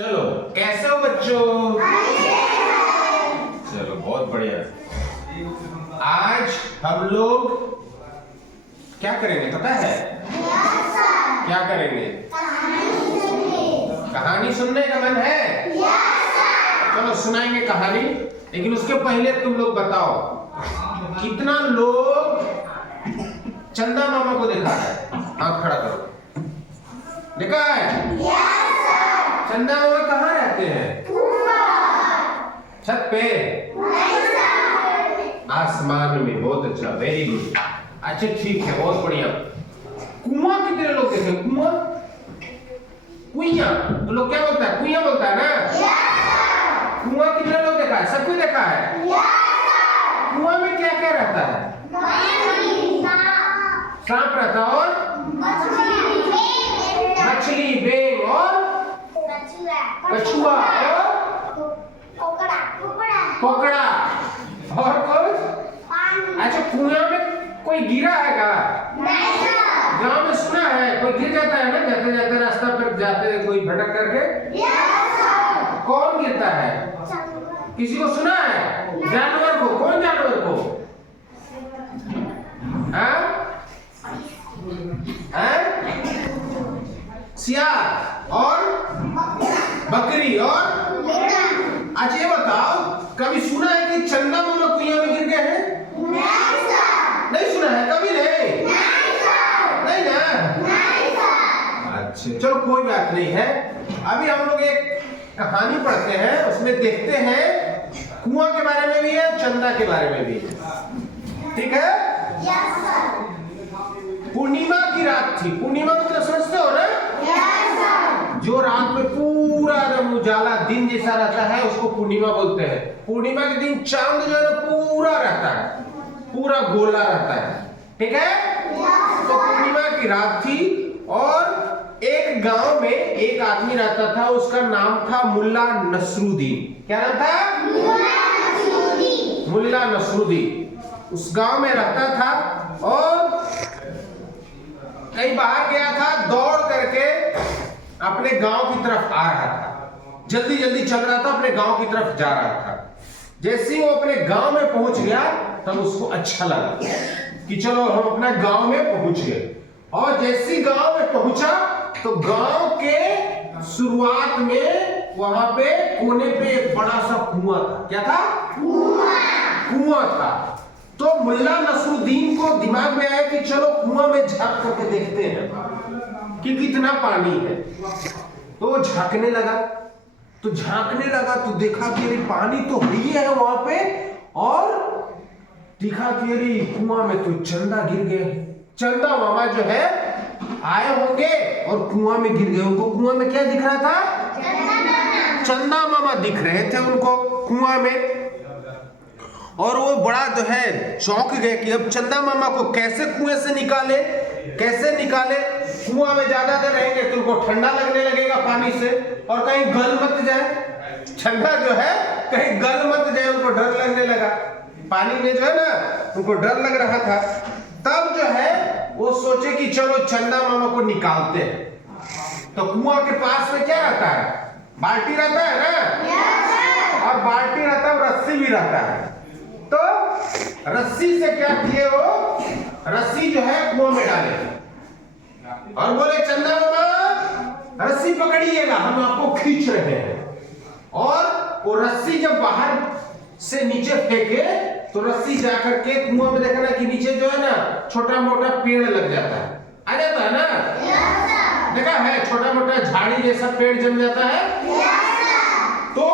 चलो कैसे हो बच्चों? चलो बहुत बढ़िया। आज हम लोग क्या करेंगे पता है? क्या करेंगे? कहानी सुनने का मन है? चलो सुनाएंगे कहानी, लेकिन उसके पहले तुम लोग बताओ कितना लोग चंदा मामा को देखा है? हाथ खड़ा करो। देखा है? चंदा मामा कहाँ रहते हैं? छत पे? आसमान में। बहुत अच्छा, वेरी गुड। अच्छा ठीक है, बहुत बढ़िया। कुआं कितने लोग देखे? कुआं, कुइया तो लोग क्या बोलता है? कुइया बोलता है ना? कुआं कितने लोग देखा है? सब कोई देखा है? कुआं में क्या क्या रहता है? सांप रहता है और मछली, बेंग और कछुआ और कोकड़ा और कुछ। अच्छा कुआं में कोई गिरा है क्या? गांव में सुना है कोई गिर जाता है ना, जाते जाते रास्ता पर जाते कोई भटक करके? कौन गिरता है? किसी को सुना है? जानवर को? कौन जानवर को? सियार और बकरी और। अच्छा ये बताओ, कभी सुना है कि चंदा मामा कुइया में गिर गए हैं? नहीं सुना है कभी? नहीं ना? अच्छा चलो कोई बात नहीं है। अभी हम लोग एक कहानी पढ़ते हैं, उसमें देखते हैं कुआं के बारे में भी है, चंदा के बारे में भी है। ठीक है? पूर्णिमा की रात थी। पूर्णिमा मतलब समझते हो ना? जो रात में पूरा एकदम उजाला दिन जैसा रहता है उसको पूर्णिमा बोलते हैं। पूर्णिमा के दिन चांद जो है ना पूरा रहता है, पूरा गोला रहता है। ठीक है? तो पूर्णिमा की रात थी और एक गांव में एक आदमी रहता था, उसका नाम था मुल्ला नसरुद्दीन। क्या नाम था? मुल्ला नसरुद्दीन। उस गांव में रहता था और कहीं बाहर गया था, दौड़ करके अपने गांव की तरफ आ रहा था। जल्दी जल्दी चल रहा था, अपने गांव की तरफ जा रहा था। जैसे ही वो अपने गांव में पहुंच गया तब उसको अच्छा लगा कि चलो हम अपना गांव में पहुंच गए। और जैसे ही गांव में पहुंचा तो गांव के शुरुआत में वहां पे कोने पे एक बड़ा सा कुआं था। क्या था? कुआं था। तो मुल्ला नसरुद्दीन को दिमाग में आया कि चलो कुआं में झांक करके देखते हैं कि कितना पानी है। तो वो झांकने लगा तो देखा कि अरे पानी तो ही है वहां पे, और देखा कि अरे कुआं में तो चंदा गिर गए। चंदा मामा जो है आए होंगे और कुआं में गिर गए। उनको कुआं में क्या दिख रहा था? चंदा मामा दिख रहे थे उनको कुआं में। और वो बड़ा जो है चौंक गए कि अब चंदा मामा को कैसे कुएं से निकाले, कैसे निकाले। कुआं में ज्यादा देर रहेंगे तो उनको ठंडा लगने लगेगा पानी से, और कहीं गल मत जाए। ठंडा जो है कहीं गल मत जाए, उनको डर लगने लगा। पानी में जो है ना उनको डर लग रहा था। तब जो है वो सोचे कि चलो चंदा मामा को निकालते हैं। तो कुआं के पास में क्या रहता है? बाल्टी रहता है ना? और बाल्टी रहता है, रस्सी भी रहता है। तो रस्सी से क्या किए वो? रस्सी जो है कुआं में डाले और बोले चंदा मामा रस्सी पकड़िएगा, हम आपको खींच रहे हैं। और वो रस्सी जब बाहर से नीचे फेंके तो रस्सी जाकर के कुआं में देखना कि नीचे जो है ना छोटा मोटा पेड़ लग जाता है, आ जाता है ना? देखा है? छोटा मोटा झाड़ी जैसा पेड़ जम जाता है। तो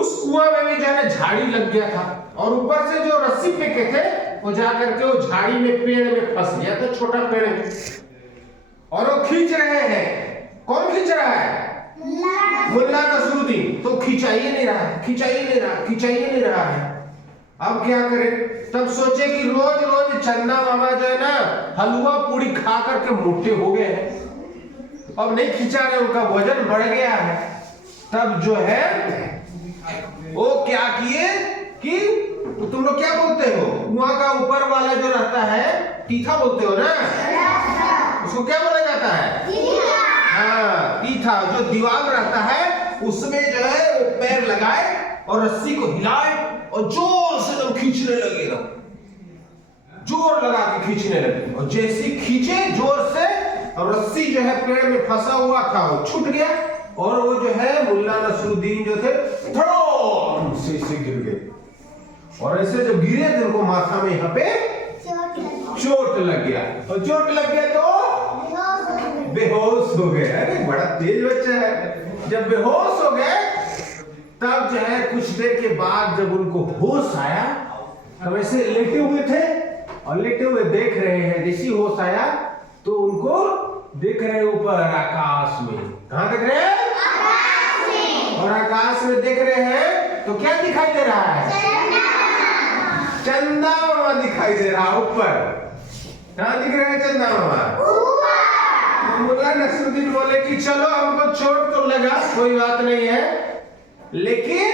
उस कुआं में भी जो है ना झाड़ी लग गया था, और ऊपर से जो रस्सी फेंके थे वो जाकर के वो झाड़ी में पेड़ में फंस गया था, छोटा पेड़ में। और वो खींच रहे हैं। कौन खींच रहा है? मुल्ला नसरुद्दीन। तो खिंचा ही नहीं रहा है। अब क्या करें? तब सोचे कि रोज रोज चंदा मामा जो है ना हलवा पूरी खा करके मोटे हो गए हैं, अब नहीं खिंचा रहे, उनका वजन बढ़ गया है। तब जो है वो क्या किए कि तुम लोग क्या बोलते हो? कुआं का ऊपर वाला जो रहता है तीखा बोलते हो ना? उसको क्या बोला जाता है? हाँ तीखा। जो दीवार रहता है उसमें जो है वो पैर लगाए और रस्सी को हिलाए और जोर से एकदम खींचने लगे, जोर लगा के खींचने लगे। और जैसे खींचे जोर से और रस्सी जो है पेड़ में फंसा हुआ था वो छूट गया और वो जो है मुल्ला नसरुद्दीन जो थे धड़ाम से गिर गए। और ऐसे जब गिरे तो उनको माथा में यहाँ पे चोट लग गया और चोट लग गया तो बेहोश हो गए। अरे बड़ा तेज बच्चा है। जब बेहोश हो गए तब जो है कुछ देर के बाद जब उनको होश आया तब ऐसे लेटे हुए थे और लेटे हुए देख रहे हैं। जैसी होश आया तो उनको देख रहे हैं ऊपर आकाश में। कहां देख रहे हैं? आकाश में। और आकाश में देख रहे हैं तो क्या दिखाई दे रहा है? चंदा मामा दिखाई दे रहा ऊपर। कहां दिख रहे हैं चंदा मामा? ऊपर। मुल्ला नसरुद्दीन बोले कि चलो हमको चोट तो लगा, कोई बात नहीं है, लेकिन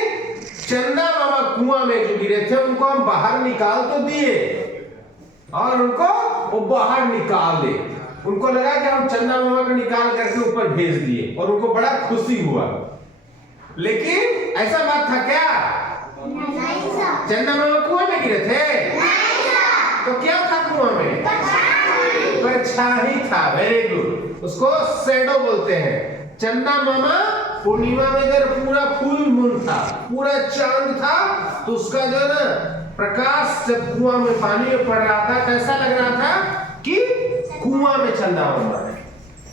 चंदा मामा कुआं में जो गिरे थे उनको हम बाहर निकाल तो दिए और उनको वो बाहर निकाल दे। उनको लगा कि हम चंदा मामा को निकाल करके ऊपर भेज दिए और उनको बड़ा खुशी हुआ। लेकिन ऐसा बात था क्या? चंदा मामा कुआं में गिरे थे? तो क्या था कुआं में? परछाई था। Very good. उसको शैडो बोलते हैं। चंदा मामा पूर्णिमा में जब पूरा फुल मून था, पूरा चांद था, तो उसका जो ना प्रकाश जब कुआं में पानी में पड़ रहा था कैसा लग रहा था कि कुआं में चंदा मामा है।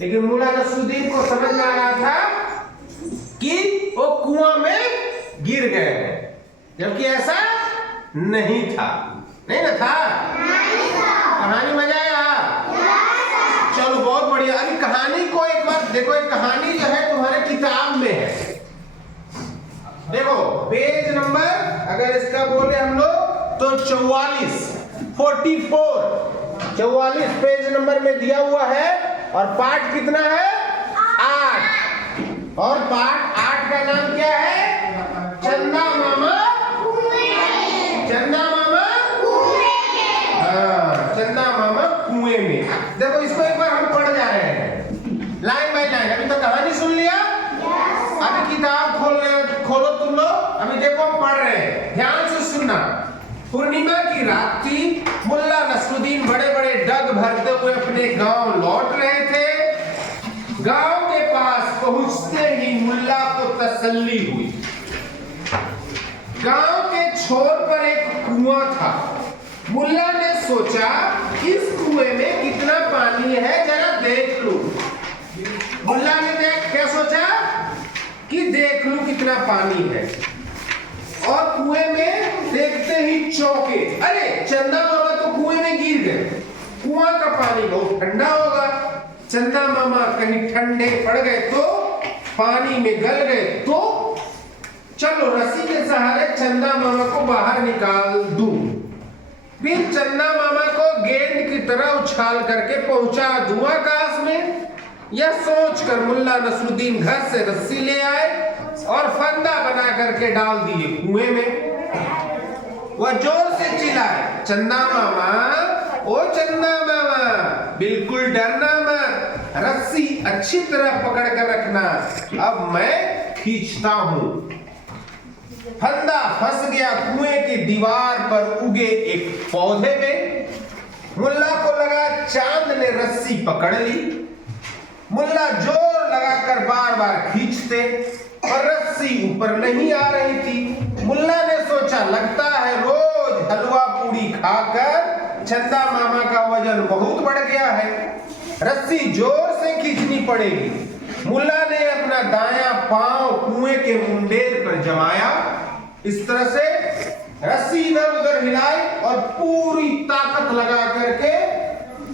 लेकिन मुल्ला नसरुद्दीन को समझ में आ रहा था कि वो कुआं में गिर गए हैं, जबकि ऐसा नहीं था। नहीं ना था? कहानी मजा आया? चलो बहुत बढ़िया। अभी कहानी को एक बार देखो। एक कहानी जो है तुम्हारे किताब में है। देखो पेज नंबर अगर इसका बोले हम लोग तो 44 पेज नंबर में दिया हुआ है। और पाठ कितना है? 8। और पाठ 8 का नाम क्या है? चंदा मामा चंदा मामा कुएं में। देखो इसको एक बार हम पढ़ जा रहे हैं लाइन बाय लाइन। अभी तो कहानी सुन लिया, अभी किताब खोलो तुम लोग। अभी देखो हम पढ़ रहे हैं, ध्यान से सुनना। पूर्णिमा की रात थी। मुल्ला नसरुद्दीन बड़े बड़े डग भरते हुए अपने गांव लौट रहे थे। गांव के पास पहुंचते ही मुल्ला को तसल्ली हुई। गांव के छोर पर एक कुआं था। मुल्ला ने सोचा इस कुएं में कितना पानी है जरा देख लूं। मुल्ला ने क्या सोचा कि देख लूं कितना पानी है। और कुएं में देखते ही चौंके, अरे चंदा मामा तो कुएं में गिर गए। कुआं का पानी बहुत ठंडा होगा, चंदा मामा कहीं ठंडे पड़ गए तो, पानी में गल गए तो, चलो रस्सी के सहारे चंदा मामा को बाहर निकाल दूं। फिर चंदा मामा को गेंद की तरह उछाल करके पहुंचा दूं आकाश में। यह सोचकर मुल्ला नसरुद्दीन घर से रस्सी ले आए और फंदा बना करके डाल दिए कुएं में। वह जोर से चिल्लाए, चंदा मामा, ओ चंदा मामा, बिल्कुल डरना मत, रस्सी अच्छी तरह पकड़ कर रखना, अब मैं खींचता हूं। फंदा फंस गया कुएं की दीवार पर उगे एक पौधे में। मुल्ला को लगा चांद ने रस्सी पकड़ ली। मुल्ला जोर लगाकर बार बार खींचते पर रस्सी ऊपर नहीं आ रही थी। मुल्ला ने सोचा लगता है रोज हलवा पूरी खाकर चंदा मामा का वजन बहुत बढ़ गया है, रस्सी जोर से खींचनी पड़ेगी। मुल्ला ने अपना दायां पांव कुएं के मुंडेर पर जमाया। इस तरह से रस्सी इधर उधर हिलाई और पूरी ताकत लगा करके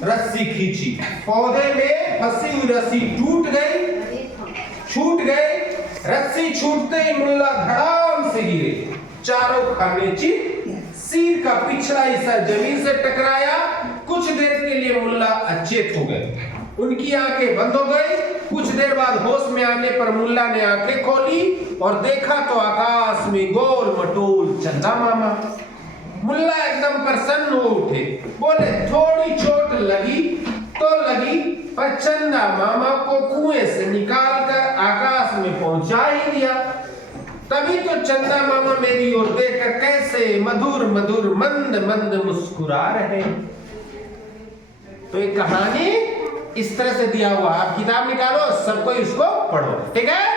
रस्सी खींची। पौधे में फंसी हुई रस्सी टूट गई। रस्सी छूटते ही मुल्ला धड़ाम से गिरे। चारों खाने चित, सिर का पिछला हिस्सा जमीन से टकराया। कुछ देर के लिए मुल्ला अचेत हो गए, उनकी आंखें बंद हो गई। कुछ देर बाद होश में आने पर मुल्ला ने आंखें खोली और देखा तो आकाश में गोल मटोल चंदा मामा। मुल्ला एकदम प्रसन्न हो उठे, बोले थोड़ी चोट लगी तो लगी, पर चंदा मामा को कुएं से निकालकर आकाश में पहुंचा ही दिया। तभी तो चंदा मामा मेरी ओर देखकर कैसे मधुर मधुर मंद मंद मुस्कुरा रहे। तो एक कहानी इस तरह से दिया हुआ, आप किताब निकालो, सबको इसको पढ़ो, ठीक है।